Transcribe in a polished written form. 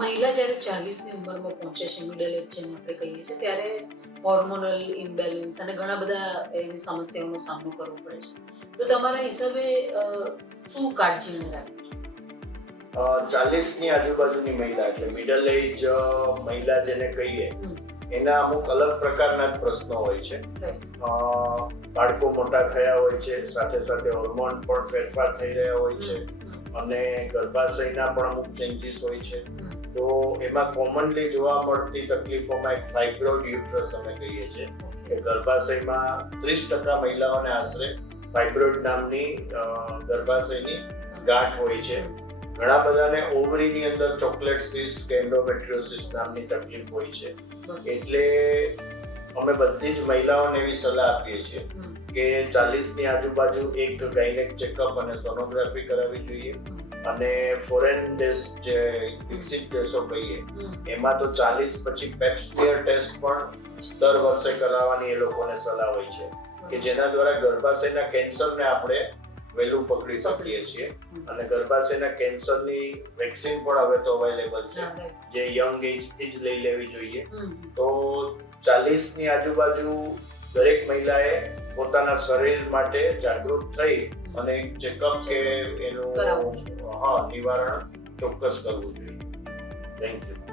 મહિલા જ્યારે 40ની ઉંમરમાં પહોંચે છે, મિડલ એજ જેને આપણે કહીએ છીએ, ત્યારે હોર્મોનલ ઇમ્બેલેન્સ અને ઘણા બધા એની સમસ્યાઓનો સામનો કરવો પડે છે. તો તમારા હિસાબે શું કાળજી એને રાખવી? 40ની આજુબાજુની મહિલા એટલે મિડલ એજ મહિલા જેને કહીએ એના અમુક અલગ પ્રકારના જ પ્રશ્નો હોય છે. બાળકો મોટા થયા હોય છે, સાથે સાથે હોર્મોન પણ ફેરફાર થઈ રહ્યા હોય છે અને ગર્ભાશયના પણ અમુક ચેન્જીસ હોય છે. તો એમાં કોમનલી જોવા મળતી તકલીફોમાં એક ફાઇબ્રોઇડ યુટ્રસ અમે કહીએ છીએ કે ગર્ભાશયમાં 30% મહિલાઓને આશરે ફાઇબ્રોઇડ નામની ગર્ભાશયની ગાંઠ હોય છે. ઘણા બધાને ઓવરીની અંદર ચોકલેટ સિસ્ટ કે એન્ડોમેટ્રિયોસિસ નામની તકલીફ હોય છે. એટલે અમે બધી જ મહિલાઓને એવી સલાહ આપીએ છીએ કે 40ની આજુબાજુ એક ગાયનેક ચેકઅપ અને સોનોગ્રાફી કરાવવી જોઈએ. અને ફોરેન દેશ જે વિકસિત દેશો કહીએ એમાં તો 40 પછી પેપ સ્મિયર ટેસ્ટ પણ દર વર્ષે કરાવવાની એ લોકોને સલાહ હોય છે કે જેના દ્વારા ગર્ભાશયના કેન્સરને આપણે વહેલું પકડી શકીએ છીએ. અને ગર્ભાશયના કેન્સરની વેક્સિન પણ હવે તો અવેલેબલ છે, જે યંગ એજથી જ લઈ લેવી જોઈએ. તો 40ની આજુબાજુ દરેક મહિલાએ પોતાના શરીર માટે જાગૃત થઈ અને એક ચેકઅપ કે એનું નિવારણ ચોક્કસ કરવું જોઈએ. Thank you.